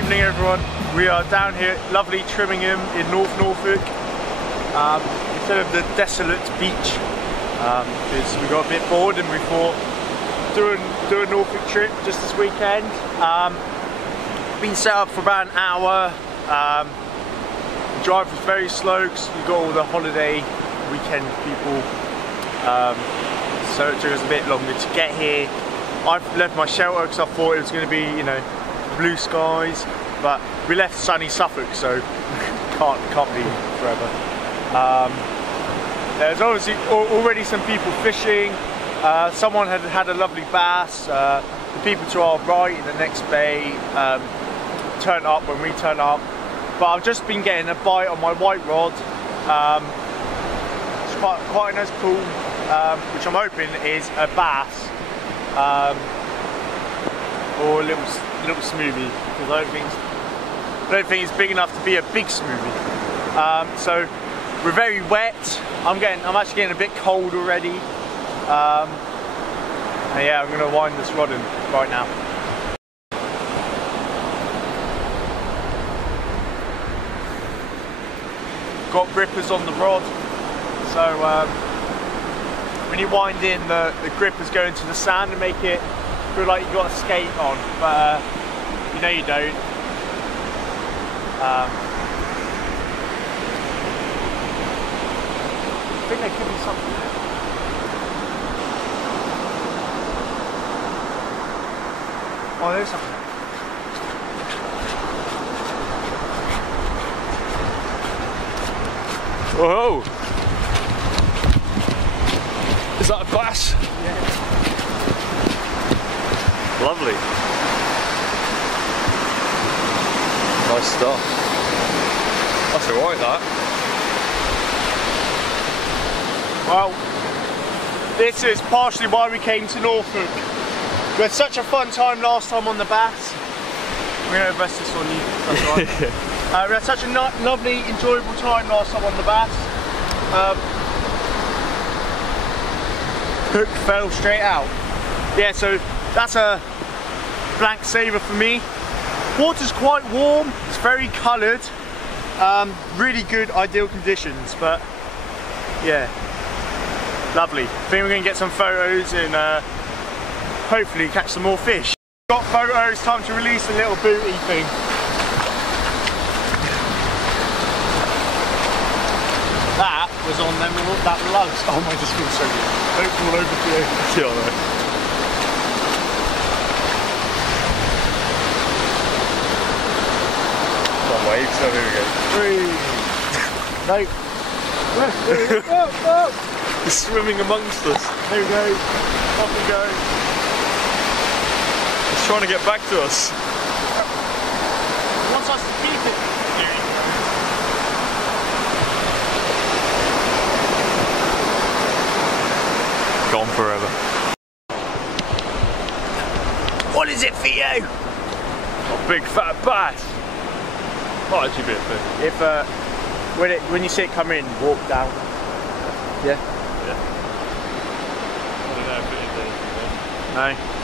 evening everyone. We are down here at lovely Trimmingham in North Norfolk instead of the Desolate beach because we got a bit bored and we thought do a Norfolk trip just this weekend. Been set up for about an hour. The drive was very slow because we got all the holiday weekend people, so it took us a bit longer to get here. I've left my shelter because I thought it was going to be, you know, blue skies, but we left sunny Suffolk, so can't be forever. There's obviously already some people fishing. Someone had a lovely bass. The people to our right in the next bay turned up when we turned up, but I've just been getting a bite on my white rod. It's quite a nice pool, which I'm hoping is a bass. Or a little smoothie, because I don't think it's big enough to be a big smoothie. So we're very wet. I'm actually getting a bit cold already. And yeah, I'm going to wind this rod in right now. Got grippers on the rod, so when you wind in, the grippers go into the sand and make it feel like you've got a skate on, but you know you don't. I think there could be something there. Oh, there's something there. Whoa! Is that a bass? Yeah. Lovely. Nice stuff. That's alright, that. Well, this is partially why we came to Norfolk. We had such a fun time last time on the bass. We're going to rest this on you, that's right. We had such a lovely, enjoyable time last time on the bass. Hook fell straight out. Yeah, so that's a blank saver for me. Water's quite warm, it's very coloured, really good, ideal conditions, but yeah, lovely. I think we're going to get some photos and hopefully catch some more fish. Got photos, time to release a little booty thing. That was on them, that lugs. Oh my, this feels so good. Don't fall over to you. Yeah, I know. Waves, so here we go. No. He's swimming amongst us. There we go. Off we go. He's trying to get back to us. He wants us to keep it. Gone forever. What is it, Theo? A big fat bass. Might actually be a thing. If when you see it come in, walk down. Yeah. Yeah. I don't know if it is anything. No.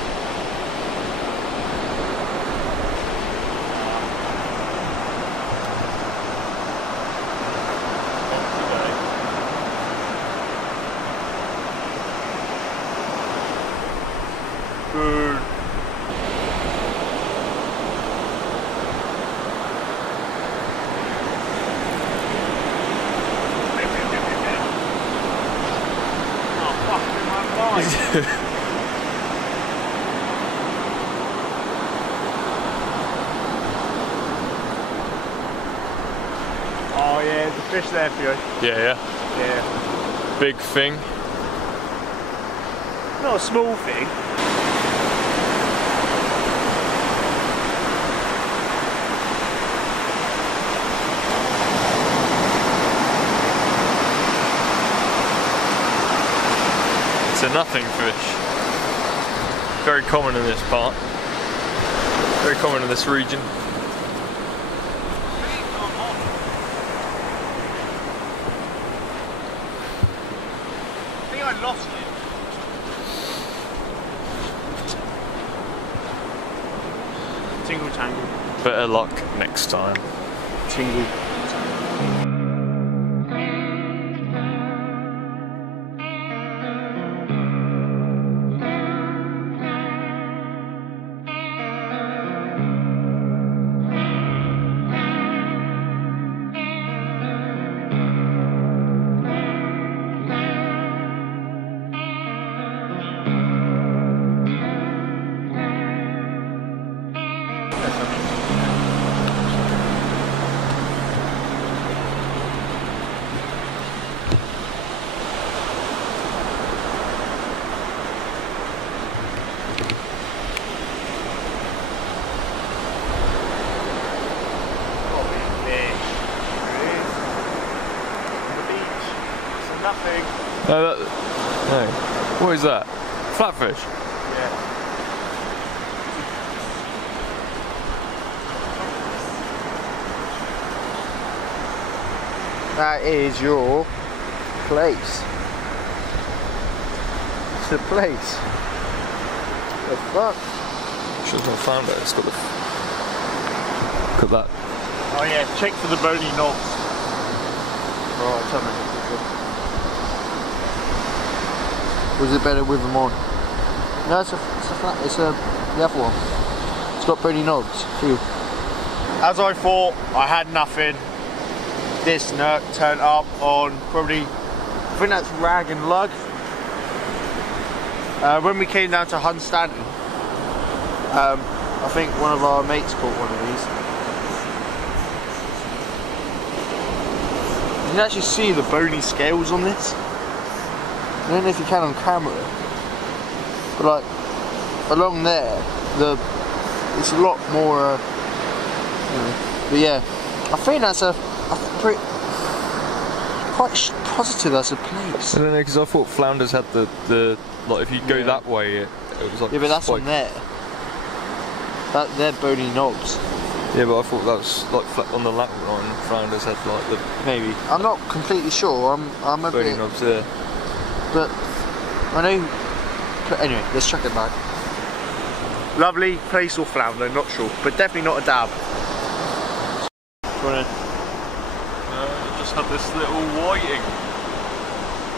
Good. Oh yeah, there's a fish there for you. Yeah. Yeah. Big thing. Not a small thing. It's a nothing fish. Very common in this part. Very common in this region. I think I lost it. Tingle tangle. Better luck next time. Tingle. Nothing. No, what is that? Flatfish? Yeah. That is your place. It's a place. The fuck? Should have found it. It's got the. Look at that. Oh yeah, check for the bony knobs. Right, tell me. Was it better with them on? No, it's a the other one. It's got bony knobs. Phew. As I thought, I had nothing. This nut turned up on probably, I think that's rag and lug. When we came down to Hunstanton, I think one of our mates caught one of these. You can actually see the bony scales on this. I don't know if you can on camera, but like along there, it's a lot more. But yeah, I think that's quite positive as a place. I don't know, because I thought flounders had the like if you go that way, it was like. Yeah, but that's on there. They're bony knobs. Yeah, but I thought that was like flat on the lap line. Flounders had like the. Maybe. I'm not completely sure. I'm a bony bit. knobs, yeah. But I know. But anyway, let's chuck it back. Lovely place or flounder, not sure, but definitely not a dab. Just had this little whiting.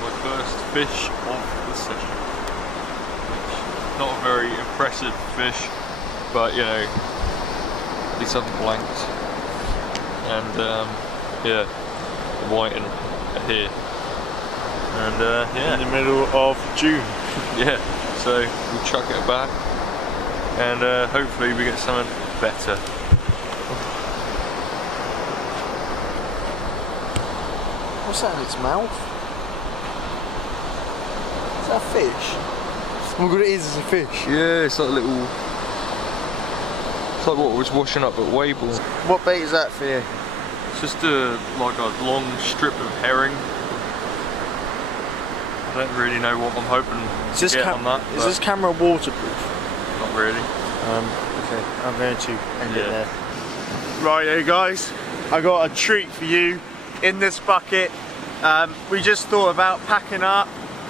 My first fish of the session. Not a very impressive fish, but you know, at least I'm blanked. And yeah, the whiting here. And yeah, in the middle of June. Yeah, so we'll chuck it back, and hopefully we get something better. What's that in its mouth? Is that a fish? Oh my god, it is, it's a fish. Yeah, it's like a little. It's like what was washing up at Wable. What bait is that for you? It's just like a long strip of herring. I don't really know what I'm hoping to get on that. Is this camera waterproof? Not really. Okay, I'm going to end it there. Right, guys, I got a treat for you in this bucket. We just thought about packing up.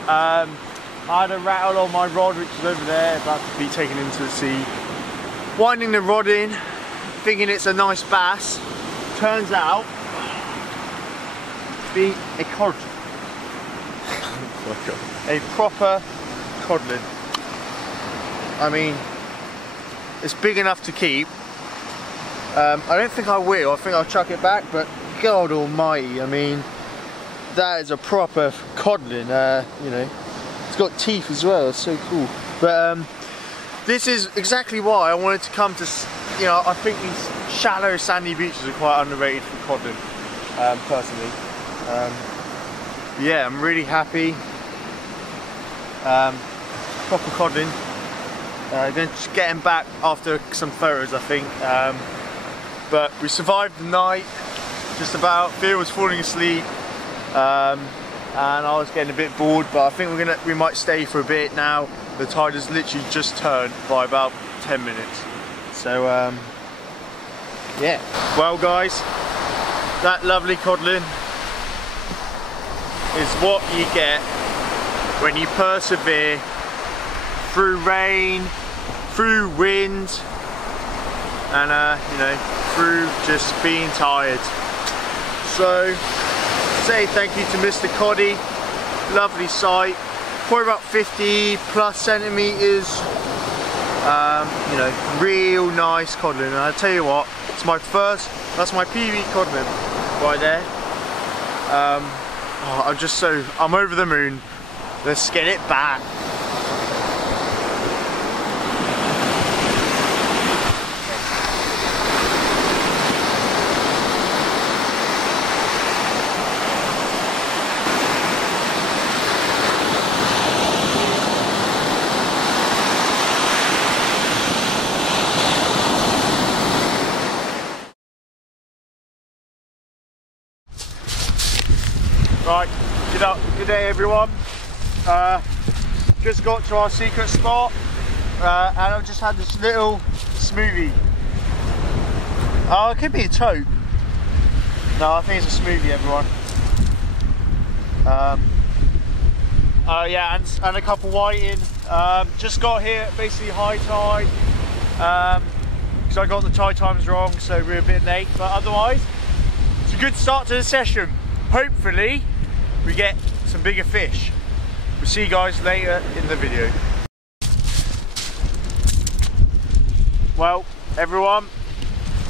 I had a rattle on my rod, which is over there, about to be taken into the sea. Winding the rod in, thinking it's a nice bass. Turns out to be a cod. A proper codling. I mean, it's big enough to keep. I don't think I will. I think I'll chuck it back, but God almighty, I mean, that is a proper codling. You know, it's got teeth as well. It's so cool. But this is exactly why I wanted to come to. You know, I think these shallow sandy beaches are quite underrated for codling, personally. Yeah, I'm really happy. Proper codling. Going to get him back after some photos, I think. But we survived the night. Just about. Theo was falling asleep, and I was getting a bit bored. But I think we might stay for a bit now. The tide has literally just turned by about 10 minutes. So yeah. Well, guys, that lovely codling is what you get when you persevere through rain, through wind, and you know, through just being tired. So say thank you to Mr. Coddy. Lovely sight, probably about 50 plus centimeters. You know, real nice codling, and I tell you what, it's my first, that's my PB codling right there. Oh, I'm over the moon. Let's get it back. Right, good day everyone. Just got to our secret spot, and I've just had this little smoothie. Oh, it could be a tote. No, I think it's a smoothie, everyone. Yeah, and a couple whiting. Just got here basically high tide, because I got the tide times wrong, so we're a bit late. But otherwise, it's a good start to the session. Hopefully, we get some bigger fish. We'll see you guys later in the video. Well, everyone,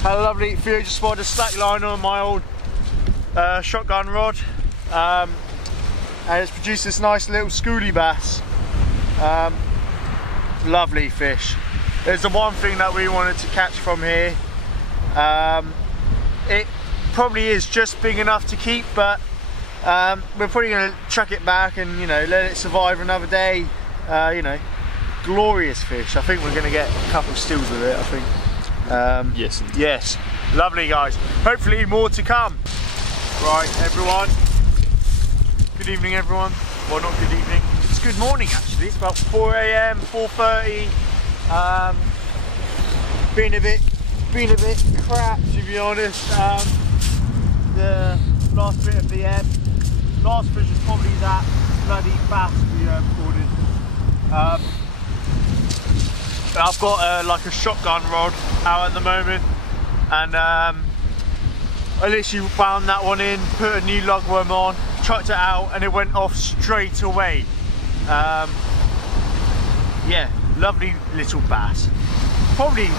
had a lovely Theo just spotted a slack line on my old shotgun rod, and it's produced this nice little schoolie bass. Lovely fish. There's the one thing that we wanted to catch from here. It probably is just big enough to keep, but we're probably going to chuck it back and, you know, let it survive another day. You know, glorious fish. I think we're going to get a couple of stills with it, I think. Yes. Yes. Lovely, guys. Hopefully more to come. Right, everyone. Good evening, everyone. Well, not good evening. It's good morning, actually. It's about 4 AM, 4:30. Been a bit crap, to be honest. The last bit of the ebb. Last fish is probably that bloody bass we recorded. I've got like a shotgun rod out at the moment, and I literally wound that one in, put a new lugworm on, chucked it out, and it went off straight away. Yeah, lovely little bass. Probably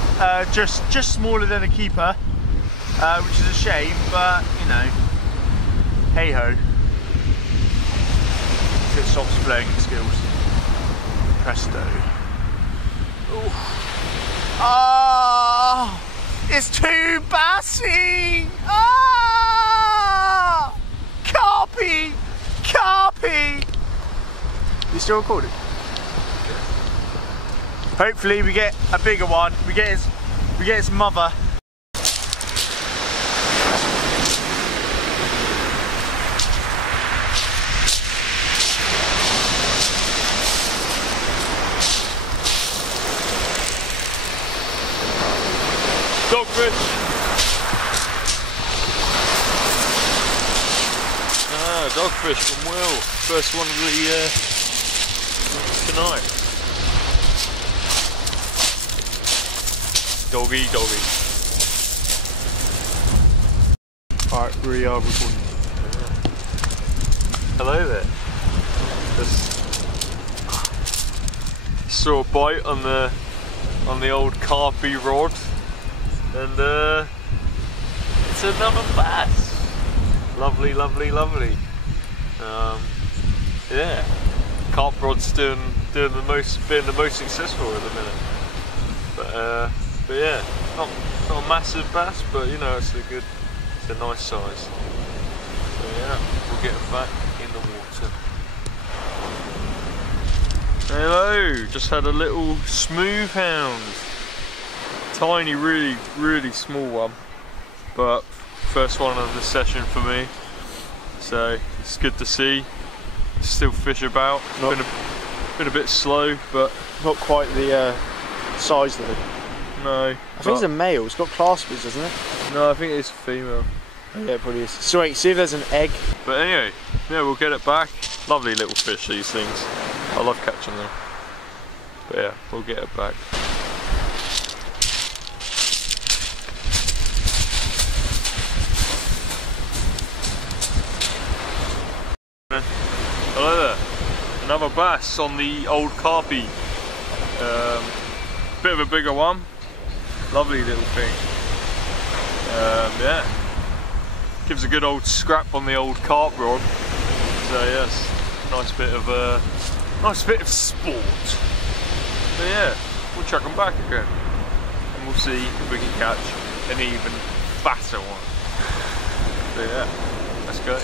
just smaller than a keeper, which is a shame, but you know, hey ho. It stops playing skills. Presto. Ah, oh, it's too bassy. Ah, carpy, carpy. You still recording? Hopefully we get a bigger one. We get his mother. Dogfish. Ah, dogfish from Will. First one of the tonight. Doggy, doggy. Alright, we are recording. Hello there. Just saw a bite on the old carpy rod, and it's another bass. Lovely, lovely, lovely. Yeah, carp rod's being the most successful at the minute. But yeah, not a massive bass, but you know, it's a nice size. So yeah, we'll get it back in the water. Hello, just had a little smooth hound. Tiny, really, really small one, but first one of the session for me. So it's good to see. Still fish about. Been a bit slow, but not quite the size though. No. I think it's a male. It's got claspers, doesn't it? No, I think it's a female. Yeah, it probably is. So wait, see if there's an egg. But anyway, yeah, we'll get it back. Lovely little fish, these things. I love catching them. But yeah, we'll get it back. another bass on the old carpy. Bit of a bigger one. Lovely little thing. Yeah. Gives a good old scrap on the old carp rod. So yes, nice bit of sport. So yeah, we'll chuck them back again, and we'll see if we can catch an even fatter one. So yeah, let's go.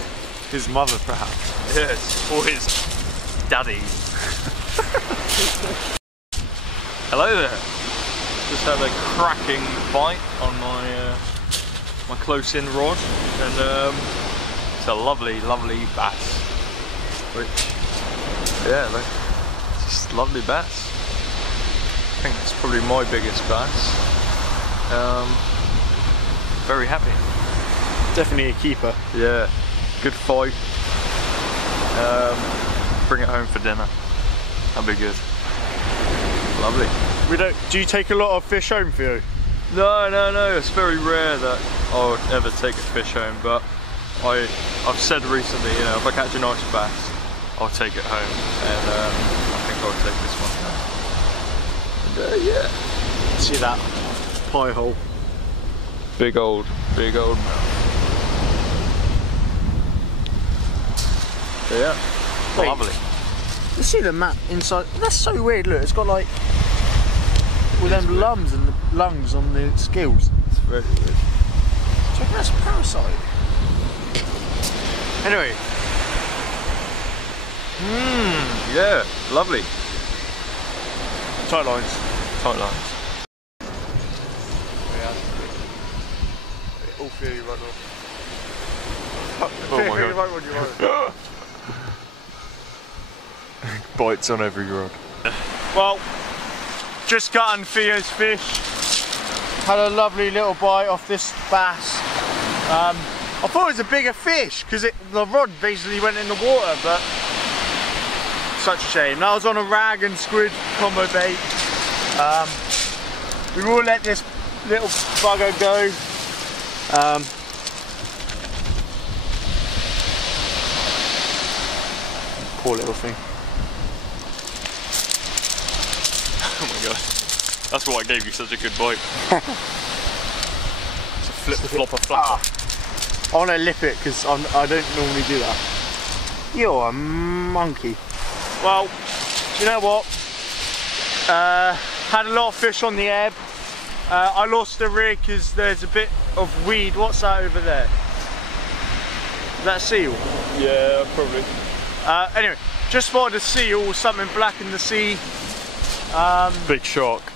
His mother, perhaps. Yes, or his daddy. Hello there. Just had a cracking bite on my close-in rod, and it's a lovely, lovely bass. Which, yeah, look, it's just lovely bass. I think it's probably my biggest bass. Very happy. Definitely a keeper. Yeah, good fight. Bring it home for dinner. That'd be good. Lovely. Do you take a lot of fish home, Theo? No. It's very rare that I would ever take a fish home, but I've said recently, you know, if I catch a nice bass, I'll take it home, and I think I'll take this one home. And yeah. See that pie hole? Big old mouth. So yeah, Wait. lovely. You see the mat inside? That's so weird. Look, it's got like all them lungs and the lungs on the scales. It's very weird. Do you reckon that's a parasite? Anyway. Yeah, lovely. Tight lines. Tight lines. Yeah. All Theo right now. Oh my god. Right on, Bites on every rod. well, just gotten Theo's fish. Had a lovely little bite off this bass. I thought it was a bigger fish because the rod basically went in the water, but such a shame. That was on a rag and squid combo bait. We will let this little bugger go. Poor little thing. Oh my god. That's why I gave you such a good bite. It's a flip-flopper flapper. I want to lip it because I don't normally do that. You're a monkey. Well, you know what? Had a lot of fish on the ebb. I lost the rig because there's a bit of weed. What's that over there? Is that a seal? Yeah, probably. Anyway, just spotted a seal, something black in the sea. Big shark.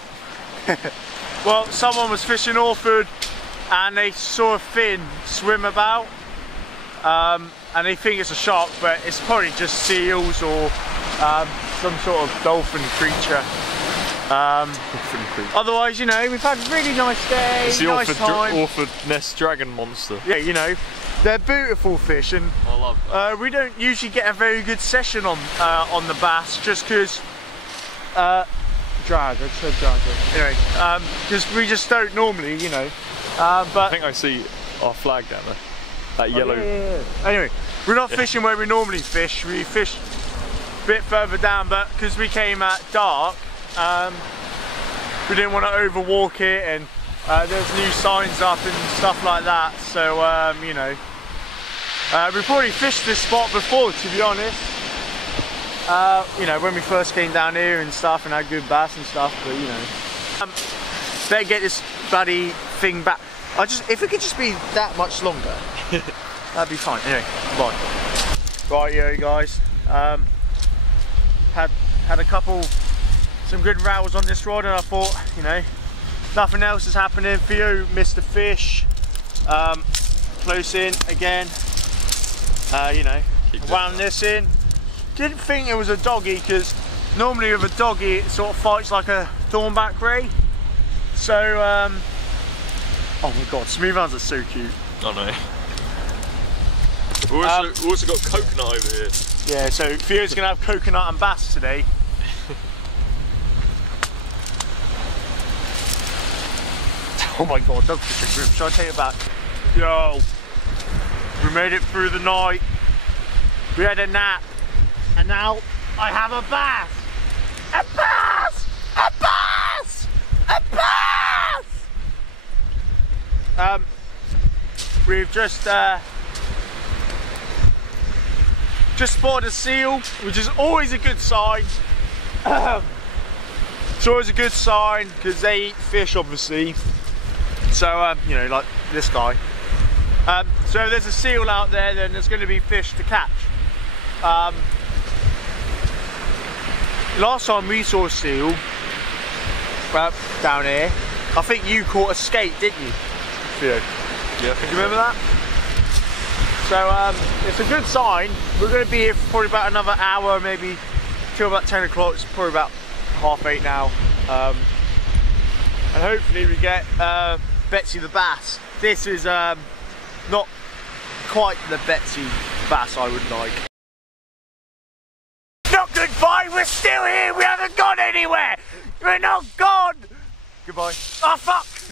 Well, someone was fishing Norfolk and they saw a fin swim about, and they think it's a shark, but it's probably just seals or some sort of dolphin creature. Otherwise, you know, we've had a really nice day, it's the nice time. Orford Nest Dragon Monster. Yeah, you know, they're beautiful fish, and I love that. we don't usually get a very good session on the bass, just because drag. I just said drag. Anyway, because we just don't normally, you know. But I think I see our flag down there. That yellow. Yeah. Anyway, we're not fishing where we normally fish. We fish a bit further down, but because we came at dark, we didn't want to overwalk it, and there's new signs up and stuff like that. So you know, we've probably fished this spot before, to be honest. You know, when we first came down here and stuff, and had good bass and stuff. But you know, better get this bloody thing back. If it could just be that much longer, that'd be fine. Anyway, right. Right, yo guys. Had a couple, some good rattles on this rod, and I thought, you know, nothing else is happening. Theo missed a fish. Close in again. You know, wound this in. Didn't think it was a doggy, because normally with a doggy it sort of fights like a thornback ray. So, oh my god, smooth hounds are so cute. I know. We've also got coconut over here. Yeah, so Theo's going to have coconut and bass today. Oh my god, Dogfish are grim. Shall I take it back? Yo, we made it through the night. We had a nap, and now I have a bass! A bass! A bass! A bass! We've just spotted a seal, which is always a good sign. It's always a good sign because they eat fish, obviously. So, you know, like this guy. So if there's a seal out there, then there's going to be fish to catch. Last time we saw a seal down here, I think you caught a skate, didn't you, Theo? Yeah. Do you remember that? So it's a good sign. We're going to be here for probably about another hour, maybe till about 10 o'clock. It's probably about 8:30 now. And hopefully we get Betsy the bass. This is not quite the Betsy bass I would like. Not goodbye, we're still here, we haven't gone anywhere! We're not gone! Goodbye. Oh fuck!